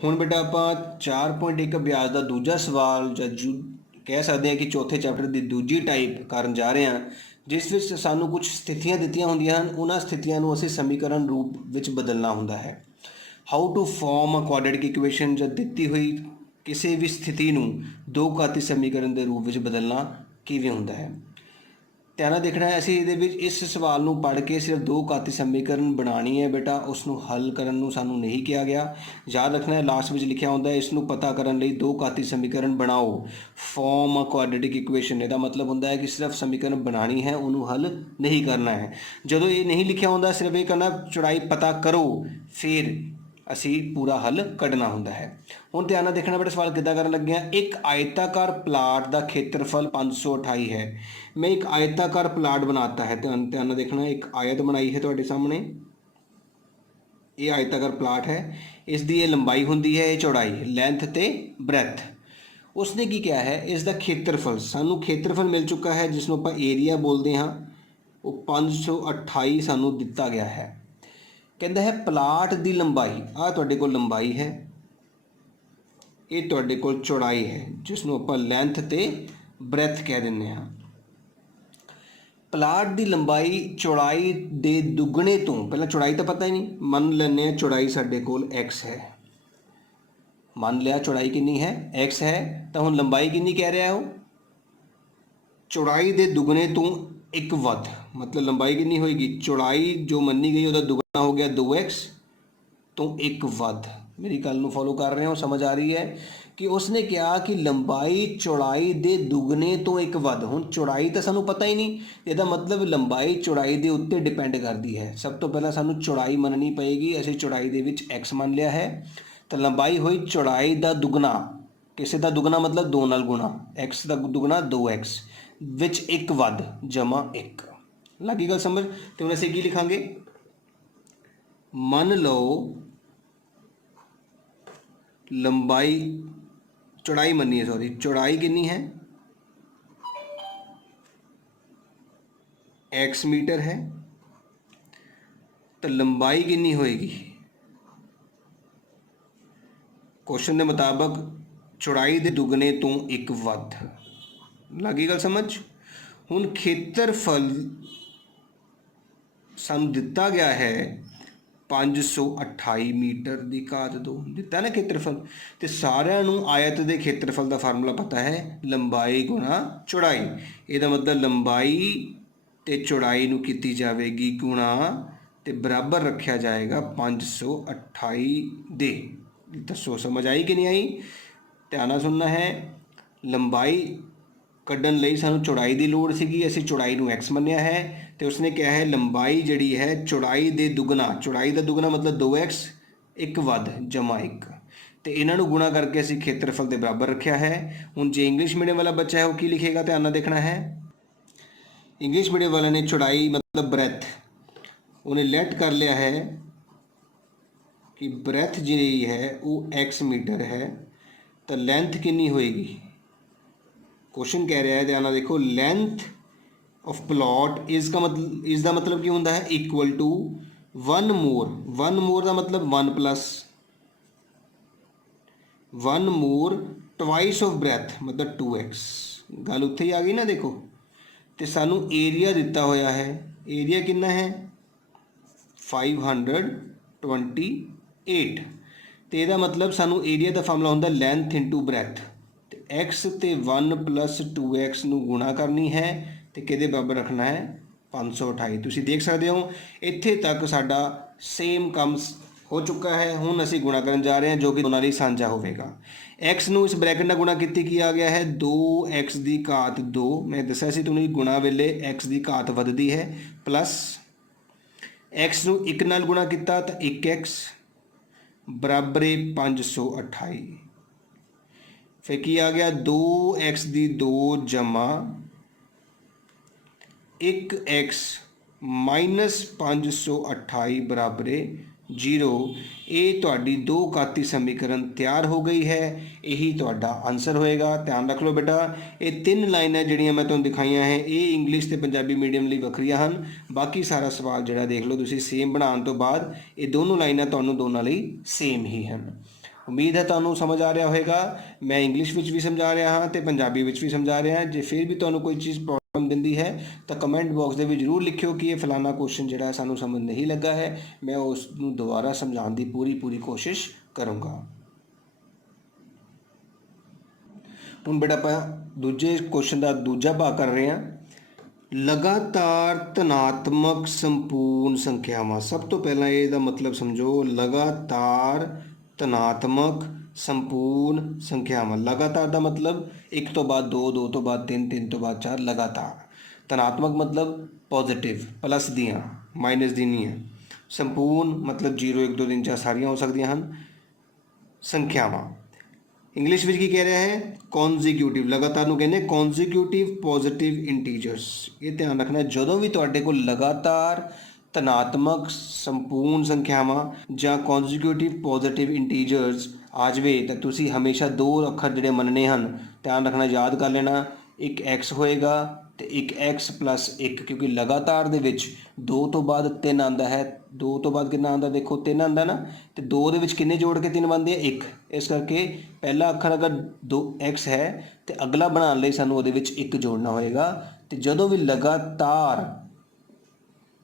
ਹੁਣ ਬੇਟਾ ਆਪਾਂ 4.1 ਅਭਿਆਸ ਦਾ ਦੂਜਾ ਸਵਾਲ ਜਾਂ ਕਹਿ ਸਕਦੇ ਹਾਂ ਕਿ ਚੌਥੇ ਚੈਪਟਰ ਦੀ ਦੂਜੀ ਟਾਈਪ ਕਰਨ ਜਾ ਰਹੇ ਹਾਂ, ਜਿਸ ਵਿੱਚ ਸਾਨੂੰ ਕੁਝ ਸਥਿਤੀਆਂ ਦਿੱਤੀਆਂ ਹੁੰਦੀਆਂ ਹਨ। ਉਹਨਾਂ ਸਥਿਤੀਆਂ ਨੂੰ ਅਸੀਂ ਸਮੀਕਰਨ ਰੂਪ ਵਿੱਚ ਬਦਲਣਾ ਹੁੰਦਾ ਹੈ। How to form a quadratic equation, ਜਾਂ ਦਿੱਤੀ ਹੋਈ ਕਿਸੇ ਵੀ ਸਥਿਤੀ ਨੂੰ ਦੋ ਘਾਤੀ ਸਮੀਕਰਨ ਦੇ ਰੂਪ ਵਿੱਚ ਬਦਲਣਾ ਕਿਵੇਂ ਹੁੰਦਾ ਹੈ। ਧਿਆਨ ਨਾਲ ਦੇਖਣਾ ਹੈ। ਅਸੀਂ ਇਹਦੇ ਵਿੱਚ ਇਸ ਸਵਾਲ ਨੂੰ ਪੜ੍ਹ ਕੇ ਸਿਰਫ ਦੋ ਘਾਤੀ ਸਮੀਕਰਨ ਬਣਾਉਣੀ ਹੈ ਬੇਟਾ, ਉਸ ਨੂੰ ਹੱਲ ਕਰਨ ਨੂੰ ਸਾਨੂੰ ਨਹੀਂ ਕਿਹਾ ਗਿਆ। ਯਾਦ ਰੱਖਣਾ ਹੈ ਲਾਸਟ ਵਿੱਚ ਲਿਖਿਆ ਹੁੰਦਾ ਹੈ ਇਸ ਨੂੰ ਪਤਾ ਕਰਨ ਲਈ ਦੋ ਘਾਤੀ ਸਮੀਕਰਨ ਬਣਾਓ, ਫਾਰਮ ਅ ਕੁਆਡਰੇਟਿਕ ਇਕੁਏਸ਼ਨ। ਇਹਦਾ ਮਤਲਬ ਹੁੰਦਾ ਹੈ ਕਿ ਸਿਰਫ ਸਮੀਕਰਨ ਬਣਾਉਣੀ ਹੈ, ਉਹਨੂੰ ਹੱਲ ਨਹੀਂ ਕਰਨਾ ਹੈ। ਜਦੋਂ ਇਹ ਨਹੀਂ ਲਿਖਿਆ ਹੁੰਦਾ ਸਿਰਫ ਇਹ ਕਰਨਾ ਚੌੜਾਈ ਪਤਾ ਕਰੋ, ਫਿਰ ਅਸੀਂ ਪੂਰਾ ਹੱਲ ਕੱਢਣਾ ਹੁੰਦਾ ਹੈ। ਹੁਣ ਧਿਆਨ ਨਾਲ ਦੇਖਣਾ ਬੇਟਾ ਸਵਾਲ ਕਿੱਦਾਂ ਕਰਨ ਲੱਗੇ ਹਾਂ। ਇੱਕ ਆਇਤਾਕਾਰ ਪਲਾਟ ਦਾ ਖੇਤਰਫਲ 528 ਹੈ। ਮੈਂ ਇੱਕ ਆਇਤਾਕਾਰ ਪਲਾਟ ਬਣਾਤਾ ਹੈ, ਧਿਆਨ ਨਾਲ ਦੇਖਣਾ। ਇੱਕ ਆਇਤ ਬਣਾਈ ਹੈ ਤੁਹਾਡੇ ਸਾਹਮਣੇ, ਇਹ ਆਇਤਾਕਾਰ ਪਲਾਟ ਹੈ। ਇਸ ਦੀ ਇਹ ਲੰਬਾਈ ਹੁੰਦੀ ਹੈ, ਇਹ ਚੌੜਾਈ, ਲੈਂਥ ਤੇ ਬ੍ਰੈਥ। ਉਸਨੇ ਕੀ ਕਿਹਾ ਹੈ, ਇਸ ਦਾ ਖੇਤਰਫਲ, ਸਾਨੂੰ ਖੇਤਰਫਲ ਮਿਲ ਚੁੱਕਾ ਹੈ ਜਿਸ ਨੂੰ ਆਪਾਂ ਏਰੀਆ ਬੋਲਦੇ ਹਾਂ, ਉਹ 528 ਸਾਨੂੰ ਦਿੱਤਾ ਗਿਆ ਹੈ। ਕਹਿੰਦਾ ਹੈ ਪਲਾਟ ਦੀ ਲੰਬਾਈ, ਆਹ ਤੁਹਾਡੇ ਕੋਲ ਲੰਬਾਈ ਹੈ, ਇਹ ਤੁਹਾਡੇ ਕੋਲ ਚੌੜਾਈ ਹੈ ਜਿਸ ਨੂੰ ਆਪਾਂ ਲੈਂਥ ਤੇ ਬ੍ਰੈਥ ਕਹਿ ਦਿੰਦੇ ਹਾਂ। ਪਲਾਟ ਦੀ ਲੰਬਾਈ ਚੌੜਾਈ ਦੇ ਦੁੱਗਣੇ ਤੋਂ, ਪਹਿਲਾਂ ਚੌੜਾਈ ਤਾਂ ਪਤਾ ਹੀ ਨਹੀਂ, ਮੰਨ ਲੈਂਦੇ ਹਾਂ ਚੌੜਾਈ ਸਾਡੇ ਕੋਲ x ਹੈ। ਮੰਨ ਲਿਆ ਚੌੜਾਈ ਕਿੰਨੀ ਹੈ, x ਹੈ। ਤਾਂ ਹੁਣ ਲੰਬਾਈ ਕਿੰਨੀ ਕਹਿ ਰਿਹਾ ਉਹ, ਚੌੜਾਈ ਦੇ ਦੁੱਗਣੇ ਤੋਂ ਇੱਕ ਵੱਧ। ਮਤਲਬ ਲੰਬਾਈ ਕਿੰਨੀ ਹੋਏਗੀ, ਚੌੜਾਈ ਜੋ ਮੰਨੀ ਗਈ ਉਹਦਾ ਦੁੱਗਣਾ ਹੋ ਗਿਆ 2x ਤੋਂ ਇੱਕ ਵੱਧ। ਮੇਰੀ ਗੱਲ ਨੂੰ ਫੋਲੋ ਕਰ ਰਹੇ ਹੋ, ਸਮਝ ਆ ਰਹੀ ਹੈ ਕਿ ਉਸਨੇ ਕਿਹਾ ਕਿ ਲੰਬਾਈ ਚੌੜਾਈ ਦੇ ਦੁੱਗਣੇ ਤੋਂ ਇੱਕ ਵੱਧ। ਹੁਣ ਚੌੜਾਈ ਤਾਂ ਸਾਨੂੰ ਪਤਾ ਹੀ ਨਹੀਂ, ਇਹਦਾ ਮਤਲਬ ਲੰਬਾਈ ਚੌੜਾਈ ਦੇ ਉੱਤੇ ਡਿਪੈਂਡ ਕਰਦੀ ਹੈ। ਸਭ ਤੋਂ ਪਹਿਲਾਂ ਸਾਨੂੰ ਚੌੜਾਈ ਮੰਨਣੀ ਪਏਗੀ। ਅਸੀਂ ਚੌੜਾਈ ਦੇ ਵਿੱਚ x ਮੰਨ ਲਿਆ ਹੈ, ਤਾਂ ਲੰਬਾਈ ਹੋਈ ਚੌੜਾਈ ਦਾ ਦੁੱਗਣਾ। ਕਿਸੇ ਦਾ ਦੁੱਗਣਾ ਮਤਲਬ 2 ਨਾਲ ਗੁਣਾ, x ਦਾ ਦੁੱਗਣਾ 2x ਵਿੱਚ ਇੱਕ ਵੱਧ ਜਮਾ 1। ਲੱਗੀ ਗੱਲ ਸਮਝ। ਤੇ ਹੁਣ ਅਸੀਂ ਕੀ ਲਿਖਾਂਗੇ, ਮੰਨ ਲਓ ਲੰਬਾਈ, ਚੌੜਾਈ ਮੰਨੀ ਹੈ, ਸੌਰੀ ਚੌੜਾਈ ਕਿੰਨੀ ਹੈ, x ਮੀਟਰ ਹੈ, ਤਾਂ ਲੰਬਾਈ ਕਿੰਨੀ ਹੋਏਗੀ, ਕੁਐਸਚਨ ਦੇ ਮੁਤਾਬਕ ਚੌੜਾਈ ਦੇ ਦੁੱਗਣੇ ਤੋਂ ਇੱਕ ਵੱਧ। ਲੱਗੀ ਗੱਲ ਸਮਝ। ਹੁਣ ਖੇਤਰਫਲ ਸਾਨੂੰ ਦਿੱਤਾ ਗਿਆ ਹੈ 528 ਮੀਟਰ ਦੀ ਘਾਤ 2 ਦਿੱਤਾ ਨਾ ਖੇਤਰਫਲ। ਤੇ ਸਾਰਿਆਂ ਨੂੰ ਆਇਤ ਦੇ ਖੇਤਰਫਲ ਦਾ ਫਾਰਮੂਲਾ ਪਤਾ ਹੈ, ਲੰਬਾਈ ਗੁਣਾ ਚੌੜਾਈ। ਇਹਦਾ ਮਤਲਬ ਲੰਬਾਈ ਤੇ ਚੌੜਾਈ ਨੂੰ ਕੀਤੀ ਜਾਵੇਗੀ ਗੁਣਾ ਤੇ ਬਰਾਬਰ ਰੱਖਿਆ ਜਾਏਗਾ 528 ਦੇ। ਦੱਸੋ ਸਮਝ ਆਈ ਕਿ ਨਹੀਂ ਆਈ। ਧਿਆਨ ਨਾਲ ਸੁਣਨਾ ਹੈ। ਲੰਬਾਈ ਕੱਢਣ ਲਈ ਸਾਨੂੰ ਚੌੜਾਈ ਦੀ ਲੋੜ ਸੀਗੀ, ਅਸੀਂ ਚੌੜਾਈ ਨੂੰ x ਮੰਨਿਆ ਹੈ, ਤੇ ਉਸਨੇ ਕਿਹਾ ਹੈ ਲੰਬਾਈ ਜਿਹੜੀ ਹੈ ਚੌੜਾਈ ਦੇ ਦੁੱਗਣਾ, ਚੌੜਾਈ ਦਾ ਦੁੱਗਣਾ ਮਤਲਬ 2x ਇੱਕ ਵੱਧ ਜਮਾ 1, ਤੇ ਇਹਨਾਂ ਨੂੰ ਗੁਣਾ ਕਰਕੇ ਅਸੀਂ ਖੇਤਰਫਲ ਦੇ ਬਰਾਬਰ ਰੱਖਿਆ ਹੈ। ਹੁਣ ਜੇ ਇੰਗਲਿਸ਼ ਮੀਡੀਅਮ ਵਾਲਾ ਬੱਚਾ ਹੈ ਉਹ ਕੀ ਲਿਖੇਗਾ, ਧਿਆਨ ਨਾਲ ਦੇਖਣਾ ਹੈ। ਇੰਗਲਿਸ਼ ਮੀਡੀਅਮ ਵਾਲੇ ਨੇ ਚੌੜਾਈ ਮਤਲਬ ਬ੍ਰੈਥ, ਉਹਨੇ ਲੈਟ ਕਰ ਲਿਆ ਹੈ ਕਿ ਬ੍ਰੈਥ ਜਿਹੜੀ ਹੈ ਉਹ x ਮੀਟਰ ਹੈ, ਤਾਂ ਲੈਂਥ ਕਿੰਨੀ ਹੋਏਗੀ। क्वेश्चन कह रहा है, ध्यान ਨਾਲ देखो, लेंथ ऑफ प्लॉट इस का मतलब ਕੀ ਹੁੰਦਾ ਹੈ, इक्वल टू 1 मोर। 1 मोर ਦਾ मतलब 1 plus 1 more twice of breadth मतलब 2x। ਗੱਲ ਉੱਥੇ ਹੀ ਆ ਗਈ ਨਾ देखो। ਤੇ ਸਾਨੂੰ ਏਰੀਆ ਦਿੱਤਾ ਹੋਇਆ ਹੈ, ਏਰੀਆ ਕਿੰਨਾ ਹੈ 528। ਤੇ ਇਹਦਾ ਮਤਲਬ ਸਾਨੂੰ ਏਰੀਆ ਦਾ ਫਾਰਮੂਲਾ ਹੁੰਦਾ ਲੈਂਥ ਇਨਟੂ ਬ੍ਰੈਥ। x ਤੇ 1 + 2x ਨੂੰ ਗੁਣਾ ਕਰਨੀ ਹੈ ਤੇ ਕਿਹਦੇ ਬਰਾਬਰ ਰੱਖਣਾ ਹੈ 528। ਤੁਸੀਂ ਦੇਖ ਸਕਦੇ ਹੋ ਇੱਥੇ ਤੱਕ ਸਾਡਾ ਸੇਮ ਕੰਮ ਹੋ ਚੁੱਕਾ ਹੈ। ਹੁਣ ਅਸੀਂ ਗੁਣਾ ਕਰਨ ਜਾ ਰਹੇ ਹਾਂ ਜੋ ਕਿ ਦੋਨਾਂ ਲਈ ਸਾਂਝਾ ਹੋਵੇਗਾ। x ਨੂੰ ਇਸ ਬ੍ਰੈਕਟ ਨਾਲ ਗੁਣਾ ਕੀਤੀ ਕੀ ਆ ਗਿਆ ਹੈ 2x ਦੀ ਘਾਤ 2। ਮੈਂ ਦੱਸਿਆ ਸੀ ਤੁਹਾਨੂੰ ਗੁਣਾ ਵੇਲੇ x ਦੀ ਘਾਤ ਵੱਧਦੀ ਹੈ, ਪਲੱਸ x ਨੂੰ 1 ਨਾਲ ਗੁਣਾ ਕੀਤਾ ਤਾਂ 1x ਬਰਾਬਰ 528। फिर की आ गया 2x ਦੀ 2 ਜਮਾ 1x ਮਾਈਨਸ 528 ਬਰਾਬਰ 0। ਇਹ ਤੁਹਾਡੀ ਦੋ ਘਾਤੀ ਸਮੀਕਰਨ ਤਿਆਰ ਹੋ ਗਈ ਹੈ। ਇਹੀ ਤੁਹਾਡਾ ਆਨਸਰ ਹੋਏਗਾ। ਧਿਆਨ ਰੱਖ ਲਓ ਬੇਟਾ, ਇਹ 3 ਲਾਈਨਾਂ ਜਿਹੜੀਆਂ ਮੈਂ ਤੁਹਾਨੂੰ ਦਿਖਾਈਆਂ ਹੈ ਇਹ ਇੰਗਲਿਸ਼ ਤੇ ਪੰਜਾਬੀ ਮੀਡੀਅਮ ਲਈ ਵੱਖਰੀਆਂ ਹਨ। ਬਾਕੀ ਸਾਰਾ ਸਵਾਲ ਜਿਹੜਾ ਦੇਖ ਲਓ ਤੁਸੀਂ ਸੇਮ ਬਣਾਉਣ ਤੋਂ ਬਾਅਦ ਇਹ ਦੋਨੋਂ ਲਾਈਨਾਂ ਤੁਹਾਨੂੰ ਦੋਨਾਂ ਲਈ ਸੇਮ ਹੀ ਹਨ। ਉਮੀਦ ਹੈ ਤੁਹਾਨੂੰ ਸਮਝ ਆ ਰਿਹਾ ਹੋਵੇਗਾ। ਮੈਂ ਇੰਗਲਿਸ਼ ਵਿੱਚ ਵੀ ਸਮਝਾ ਰਿਹਾ ਹਾਂ ਅਤੇ ਪੰਜਾਬੀ ਵਿੱਚ ਵੀ ਸਮਝਾ ਰਿਹਾ। ਜੇ ਫਿਰ ਵੀ ਤੁਹਾਨੂੰ ਕੋਈ ਚੀਜ਼ ਪ੍ਰੋਬਲਮ ਦਿੰਦੀ ਹੈ ਤਾਂ ਕਮੈਂਟ ਬਾਕਸ ਦੇ ਵਿੱਚ ਜ਼ਰੂਰ ਲਿਖਿਓ ਕਿ ਇਹ ਫਲਾਣਾ ਕੁਐਸਚਨ ਜਿਹੜਾ ਸਾਨੂੰ ਸਮਝ ਨਹੀਂ ਲੱਗਾ ਹੈ। ਮੈਂ ਉਸ ਨੂੰ ਦੁਬਾਰਾ ਸਮਝਾਉਣ ਦੀ ਪੂਰੀ ਕੋਸ਼ਿਸ਼ ਕਰੂੰਗਾ। ਹੁਣ ਬੇਟਾ ਆਪਾਂ ਦੂਜੇ ਕੁਐਸਚਨ ਦਾ ਦੂਜਾ ਭਾਗ ਕਰ ਰਹੇ ਹਾਂ। ਲਗਾਤਾਰ ਧਨਾਤਮਕ ਸੰਪੂਰਨ ਸੰਖਿਆਵਾਂ। ਸਭ ਤੋਂ ਪਹਿਲਾਂ ਇਹਦਾ ਮਤਲਬ ਸਮਝੋ। ਲਗਾਤਾਰ ਧਨਾਤਮਕ ਸੰਪੂਰਨ ਸੰਖਿਆਵਾਂ। ਲਗਾਤਾਰ ਦਾ ਮਤਲਬ 1 ਤੋਂ ਬਾਅਦ 2, 2 ਤੋਂ ਬਾਅਦ 3, 3 ਤੋਂ ਬਾਅਦ 4। ਲਗਾਤਾਰ। ਧਨਾਤਮਕ ਮਤਲਬ ਪੋਜ਼ੀਟਿਵ, ਪਲੱਸ ਦੀਆਂ, ਮਾਈਨਸ ਦੀ ਨਹੀਂ ਹੈ। ਸੰਪੂਰਨ ਮਤਲਬ 0, 1, 2, 3, 4 ਸਾਰੀਆਂ ਹੋ ਸਕਦੀਆਂ ਹਨ ਸੰਖਿਆਵਾਂ। ਇੰਗਲਿਸ਼ ਵਿੱਚ ਕੀ ਕਹਿ ਰਿਹਾ ਹੈ? ਕੌਨਜ਼ੀਕਿਊਟਿਵ। ਲਗਾਤਾਰ ਨੂੰ ਕਹਿੰਦੇ ਕੌਨਜ਼ੀਕਿਊਟਿਵ ਪੋਜ਼ੀਟਿਵ ਇੰਟੀਜਰਸ। ਇਹ ਧਿਆਨ ਰੱਖਣਾ, ਜਦੋਂ ਵੀ ਤੁਹਾਡੇ ਕੋਲ ਲਗਾਤਾਰ ਧਨਾਤਮਕ ਸੰਪੂਰਨ ਸੰਖਿਆਵਾਂ ਜਾਂ ਕੌਨਜ਼ੀਕਿਊਟਿਵ ਪੋਜ਼ੀਟਿਵ ਇੰਟੀਜਰਸ ਆ ਜਾਵੇ ਤਾਂ ਤੁਸੀਂ ਹਮੇਸ਼ਾ 2 ਅੱਖਰ ਜਿਹੜੇ ਮੰਨਣੇ ਹਨ, ਧਿਆਨ ਰੱਖਣਾ, ਯਾਦ ਕਰ ਲੈਣਾ। ਇੱਕ x ਹੋਏਗਾ ਅਤੇ ਇੱਕ x ਪਲੱਸ 1, ਕਿਉਂਕਿ ਲਗਾਤਾਰ ਦੇ ਵਿੱਚ 2 ਤੋਂ ਬਾਅਦ 3 ਆਉਂਦਾ ਹੈ। 2 ਤੋਂ ਬਾਅਦ ਕਿੰਨਾ ਆਉਂਦਾ? ਦੇਖੋ 3 ਆਉਂਦਾ ਨਾ, ਅਤੇ 2 ਦੇ ਵਿੱਚ ਕਿੰਨੇ ਜੋੜ ਕੇ 3 ਬਣਦੇ ਆ? 1। ਇਸ ਕਰਕੇ ਪਹਿਲਾ ਅੱਖਰ ਅਗਰ 2x ਹੈ ਅਤੇ ਅਗਲਾ ਬਣਾਉਣ ਲਈ ਸਾਨੂੰ ਉਹਦੇ ਵਿੱਚ 1 ਜੋੜਨਾ ਹੋਏਗਾ। ਅਤੇ ਜਦੋਂ ਵੀ ਲਗਾਤਾਰ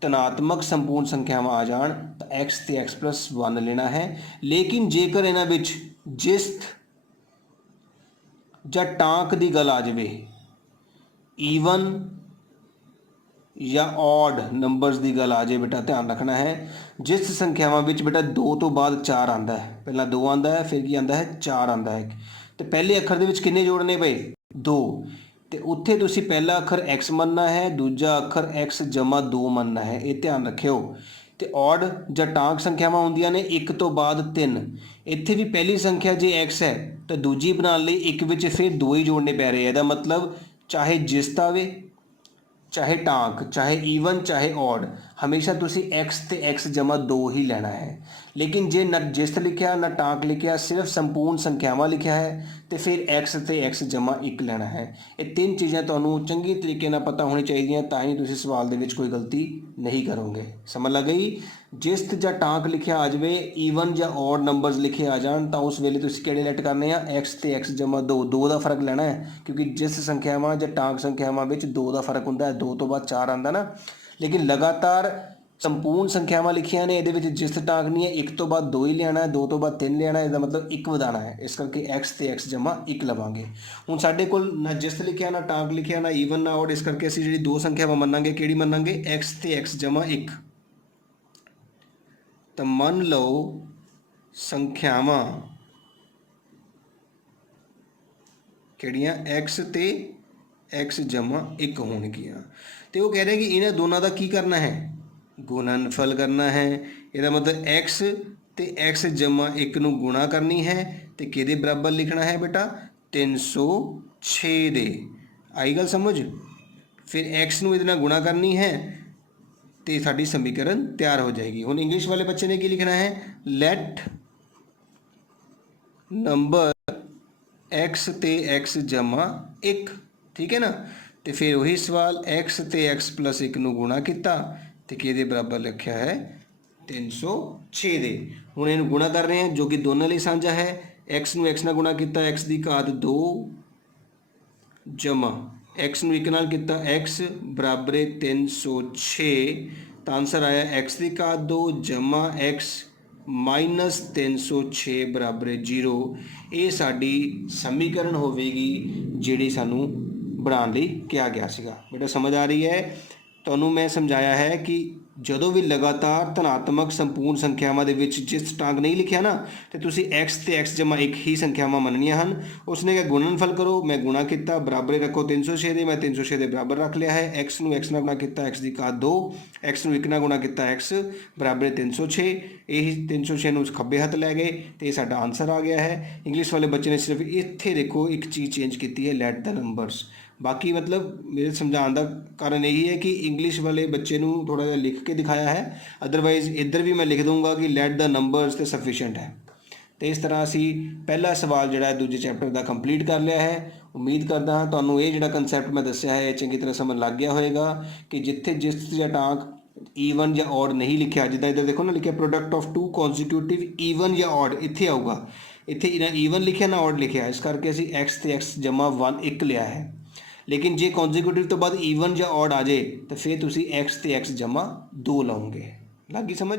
ਧਨਾਤਮਕ ਸੰਪੂਰਨ ਸੰਖਿਆਵਾਂ ਆ ਜਾਣ ਤਾਂ x ਅਤੇ x ਪਲੱਸ 1 ਲੈਣਾ ਹੈ। ਲੇਕਿਨ ਜੇਕਰ ਇਹਨਾਂ ਵਿੱਚ ਜਿਸਤ ਜਾਂ ਟਾਂਕ ਦੀ ਗੱਲ ਆ ਜਾਵੇ, ਈਵਨ ਜਾਂ ਔਡ ਨੰਬਰਸ ਦੀ ਗੱਲ ਆ ਜਾਏ, ਬੇਟਾ ਧਿਆਨ ਰੱਖਣਾ ਹੈ। ਜਿਸ ਸੰਖਿਆਵਾਂ ਵਿੱਚ ਬੇਟਾ 2 ਤੋਂ ਬਾਅਦ 4 ਆਉਂਦਾ ਹੈ, ਪਹਿਲਾਂ 2 ਆਉਂਦਾ ਹੈ, ਫਿਰ ਕੀ ਆਉਂਦਾ ਹੈ? 4 ਆਉਂਦਾ ਹੈ। ਅਤੇ ਪਹਿਲੇ ਅੱਖਰ ਦੇ ਵਿੱਚ ਕਿੰਨੇ ਜੋੜਨੇ ਪਏ? 2। ਅਤੇ ਉੱਥੇ ਤੁਸੀਂ ਪਹਿਲਾ ਅੱਖਰ x ਮੰਨਣਾ ਹੈ, ਦੂਜਾ ਅੱਖਰ x ਜਮਾ 2 ਮੰਨਣਾ ਹੈ। ਇਹ ਧਿਆਨ ਰੱਖਿਓ। ਅਤੇ ਔਡ ਜਾਂ ਟਾਂਕ ਸੰਖਿਆਵਾਂ ਹੁੰਦੀਆਂ ਨੇ 1 ਤੋਂ ਬਾਅਦ 3। ਇੱਥੇ ਵੀ ਪਹਿਲੀ ਸੰਖਿਆ ਜੇ x ਹੈ ਤਾਂ ਦੂਜੀ ਬਣਾਉਣ ਲਈ 1 ਵਿੱਚ ਫਿਰ 2 ਹੀ ਜੋੜਨੇ ਪੈ ਰਹੇ। ਇਹਦਾ ਮਤਲਬ ਚਾਹੇ ਜਿਸਤ ਆਵੇ, ਚਾਹੇ ਟਾਂਕ, ਚਾਹੇ ਈਵਨ, ਚਾਹੇ ਔਡ, ਹਮੇਸ਼ਾ ਤੁਸੀਂ x ਅਤੇ x ਜਮਾ 2 ਹੀ ਲੈਣਾ ਹੈ। ਲੇਕਿਨ ਜੇ ਨਾ ਜਿਸਤ ਲਿਖਿਆ ਨਾ ਟਾਂਕ ਲਿਖਿਆ, ਸਿਰਫ ਸੰਪੂਰਨ ਸੰਖਿਆਵਾਂ ਲਿਖਿਆ ਹੈ ਅਤੇ ਫਿਰ x ਅਤੇ x ਜਮਾ 1 ਲੈਣਾ ਹੈ। ਇਹ 3 ਚੀਜ਼ਾਂ ਤੁਹਾਨੂੰ ਚੰਗੇ ਤਰੀਕੇ ਨਾਲ ਪਤਾ ਹੋਣੀ ਚਾਹੀਦੀਆਂ, ਤਾਂ ਹੀ ਤੁਸੀਂ ਸਵਾਲ ਦੇ ਵਿੱਚ ਕੋਈ ਗਲਤੀ ਨਹੀਂ ਕਰੋਗੇ। ਸਮਝ ਲੱਗ ਗਈ? ਜਿਸਤ ਜਾਂ ਟਾਂਕ ਲਿਖਿਆ ਆ ਜਾਵੇ, ਈਵਨ ਜਾਂ ਔਡ ਨੰਬਰਸ ਲਿਖੇ ਆ ਜਾਣ, ਤਾਂ ਉਸ ਵੇਲੇ ਤੁਸੀਂ ਕਿਹੜੇ ਲੈਟ ਕਰਨੇ ਆ? x ਅਤੇ x ਜਮਾ 2। 2 ਦਾ ਫਰਕ ਲੈਣਾ ਹੈ, ਕਿਉਂਕਿ ਜਿਸ ਸੰਖਿਆਵਾਂ ਜਾਂ ਟਾਂਕ ਸੰਖਿਆਵਾਂ ਵਿੱਚ 2 ਦਾ ਫਰਕ ਹੁੰਦਾ ਹੈ। 2 ਤੋਂ ਬਾਅਦ 4 ਆਉਂਦਾ ਨਾ। ਲੇਕਿਨ ਲਗਾਤਾਰ ਸੰਪੂਰਨ ਸੰਖਿਆਵਾਂ ਲਿਖੀਆਂ ਨੇ, ਇਹਦੇ ਵਿੱਚ ਜਿਸਤ ਟਾਂਕ ਨਹੀਂ ਹੈ। 1 ਤੋਂ ਬਾਅਦ 2 ਹੀ ਲਿਆਉਣਾ ਹੈ, 2 ਤੋਂ ਬਾਅਦ 3 ਲਿਆਉਣਾ ਹੈ। ਇਹਦਾ ਮਤਲਬ 1 ਵਧਾਉਣਾ ਹੈ। ਇਸ ਕਰਕੇ x ਅਤੇ x ਜਮਾ 1 ਲਵਾਂਗੇ। ਹੁਣ ਸਾਡੇ ਕੋਲ ਨਾ ਜਿਸਤ ਲਿਖਿਆ, ਨਾ ਟਾਂਕ ਲਿਖਿਆ, ਨਾ ਈਵਨ, ਨਾ ਔਡ। ਇਸ ਕਰਕੇ ਅਸੀਂ ਜਿਹੜੀ 2 ਸੰਖਿਆਵਾਂ ਮੰਨਾਂਗੇ, ਕਿਹੜੀ ਮੰਨਾਂਗੇ? x ਅਤੇ x ਜਮਾ 1। ਤਾਂ ਮੰਨ ਲਓ ਸੰਖਿਆਵਾਂ ਕਿਹੜੀਆਂ? x ਅਤੇ x ਜਮਾ 1 ਹੋਣਗੀਆਂ। ਅਤੇ ਉਹ ਕਹਿ ਰਹੇ ਕਿ ਇਹਨਾਂ ਦੋਨਾਂ ਦਾ ਕੀ ਕਰਨਾ ਹੈ? ਗੁਣਨਫਲ ਕਰਨਾ ਹੈ। ਇਹਦਾ ਮਤਲਬ x ਅਤੇ x ਜਮਾ 1 ਨੂੰ ਗੁਣਾ ਕਰਨੀ ਹੈ ਅਤੇ ਕਿਹਦੇ ਬਰਾਬਰ ਲਿਖਣਾ ਹੈ ਬੇਟਾ? 306 ਦੇ। ਆਈ ਗੱਲ ਸਮਝ? ਫਿਰ x ਨੂੰ ਇਹਦੇ ਨਾਲ ਗੁਣਾ ਕਰਨੀ ਹੈ ਅਤੇ ਸਾਡੀ ਸਮੀਕਰਨ ਤਿਆਰ ਹੋ ਜਾਏਗੀ। ਹੁਣ ਇੰਗਲਿਸ਼ ਵਾਲੇ ਬੱਚੇ ਨੇ ਕੀ ਲਿਖਣਾ ਹੈ? ਲੈਟ ਨੰਬਰ x ਅਤੇ x ਜਮਾ 1। ਠੀਕ ਹੈ ਨਾ? ਅਤੇ ਫਿਰ ਉਹੀ ਸਵਾਲ, x ਅਤੇ x ਪਲੱਸ 1 ਨੂੰ ਗੁਣਾ ਕੀਤਾ ਅਤੇ ਕਿਹਦੇ ਬਰਾਬਰ ਲਿਖਿਆ ਹੈ? 306 ਦੇ। ਹੁਣ ਇਹਨੂੰ ਗੁਣਾ ਕਰ ਰਹੇ ਹਾਂ, ਜੋ ਕਿ ਦੋਨਾਂ ਲਈ ਸਾਂਝਾ ਹੈ। x ਨੂੰ x ਨਾਲ ਗੁਣਾ ਕੀਤਾ, x ਦੀ ਘਾਤ 2 ਜਮਾ x ਨੂੰ 1 ਨਾਲ ਕੀਤਾ, x ਬਰਾਬਰ 306। ਤਾਂ ਆਨਸਰ ਆਇਆ x ਦੀ ਘਾਤ 2 ਜਮਾ x ਮਾਈਨਸ 306 ਬਰਾਬਰ 0। ਇਹ ਸਾਡੀ ਸਮੀਕਰਨ ਹੋਵੇਗੀ ਜਿਹੜੀ ਸਾਨੂੰ ਬਣਾਉਣ ਲਈ ਕਿਹਾ ਗਿਆ ਸੀਗਾ। ਬੇਟਾ ਸਮਝ ਆ ਰਹੀ ਹੈ? ਤੁਹਾਨੂੰ ਮੈਂ ਸਮਝਾਇਆ ਹੈ ਕਿ ਜਦੋਂ ਵੀ ਲਗਾਤਾਰ ਧਨਾਤਮਕ ਸੰਪੂਰਨ ਸੰਖਿਆਵਾਂ ਦੇ ਵਿੱਚ ਜਿਸ ਟਾਂਕ ਨਹੀਂ ਲਿਖਿਆ ਨਾ, ਅਤੇ ਤੁਸੀਂ x ਅਤੇ x ਜਮਾ 1 ਹੀ ਸੰਖਿਆਵਾਂ ਮੰਨਣੀਆਂ ਹਨ। ਉਸਨੇ ਕਿਹਾ ਗੁਣਨਫਲ ਕਰੋ, ਮੈਂ ਗੁਣਾ ਕੀਤਾ, ਬਰਾਬਰ ਰੱਖੋ 306 ਦੇ। ਮੈਂ 306 ਦੇ ਬਰਾਬਰ ਰੱਖ ਲਿਆ ਹੈ। x ਨੂੰ x ਨਾਲ ਗੁਣਾ ਕੀਤਾ, x ਦੀ ਘਾਤ 2, x ਨੂੰ 1 ਨਾਲ ਗੁਣਾ ਕੀਤਾ, x ਬਰਾਬਰ 306। ਇਹੀ 306 ਨੂੰ ਖੱਬੇ ਹੱਥ ਲੈ ਗਏ ਅਤੇ ਇਹ ਸਾਡਾ ਆਨਸਰ ਆ ਗਿਆ ਹੈ। ਇੰਗਲਿਸ਼ ਵਾਲੇ ਬੱਚੇ ਨੇ ਸਿਰਫ ਇੱਥੇ ਦੇਖੋ ਇੱਕ ਚੀਜ਼ ਚੇਂਜ ਕੀਤੀ ਹੈ, ਲੈਟ ਦ ਨੰਬਰਸ। ਬਾਕੀ ਮਤਲਬ ਮੇਰੇ ਸਮਝਾਉਣ ਦਾ ਕਾਰਨ ਇਹੀ ਹੈ ਕਿ ਇੰਗਲਿਸ਼ ਵਾਲੇ ਬੱਚੇ ਨੂੰ ਥੋੜ੍ਹਾ ਜਿਹਾ ਲਿਖ ਕੇ ਦਿਖਾਇਆ ਹੈ। ਅਦਰਵਾਈਜ਼ ਇੱਧਰ ਵੀ ਮੈਂ ਲਿਖ ਦਊਂਗਾ ਕਿ ਲੈਟ ਦਾ ਨੰਬਰਸ ਤੇ ਸਫੀਸ਼ੀਐਂਟ ਹੈ। ਅਤੇ ਇਸ ਤਰ੍ਹਾਂ ਅਸੀਂ ਪਹਿਲਾ ਸਵਾਲ ਜਿਹੜਾ ਹੈ ਦੂਜੇ ਚੈਪਟਰ ਦਾ ਕੰਪਲੀਟ ਕਰ ਲਿਆ ਹੈ। ਉਮੀਦ ਕਰਦਾ ਹਾਂ ਤੁਹਾਨੂੰ ਇਹ ਜਿਹੜਾ ਕੰਸੈਪਟ ਮੈਂ ਦੱਸਿਆ ਹੈ ਇਹ ਚੰਗੀ ਤਰ੍ਹਾਂ ਸਮਝ ਲੱਗ ਗਿਆ ਹੋਵੇਗਾ ਕਿ ਜਿੱਥੇ ਜਿਸ ਜਾਂ ਟਾਂਕ ਈਵਨ ਜਾਂ ਔਡ ਨਹੀਂ ਲਿਖਿਆ, ਜਿੱਦਾਂ ਇੱਧਰ ਦੇਖੋ ਨਾ ਲਿਖਿਆ ਪ੍ਰੋਡਕਟ ਆਫ 2 ਕੌਨਜ਼ੀਕਿਊਟਿਵ ਈਵਨ ਜਾਂ ਔਡ, ਇੱਥੇ ਆਊਗਾ। ਇੱਥੇ ਨਾ ਈਵਨ ਲਿਖਿਆ ਨਾ ਔਡ ਲਿਖਿਆ, ਇਸ ਕਰਕੇ ਅਸੀਂ x ਤੇ x ਜਮਾ 1 1 ਲਿਆ ਹੈ। ਲੇਕਿਨ ਜੇ ਕੌਨਜ਼ੀਕਿਊਟਿਵ ਤੋਂ ਬਾਅਦ ਈਵਨ ਜਾਂ ਔਡ ਆ ਜਾਏ ਤਾਂ ਫਿਰ ਤੁਸੀਂ x ਤੇ x ਜਮਾ 2 ਲਾਓਗੇ। ਲੱਗ ਗਈ ਸਮਝ?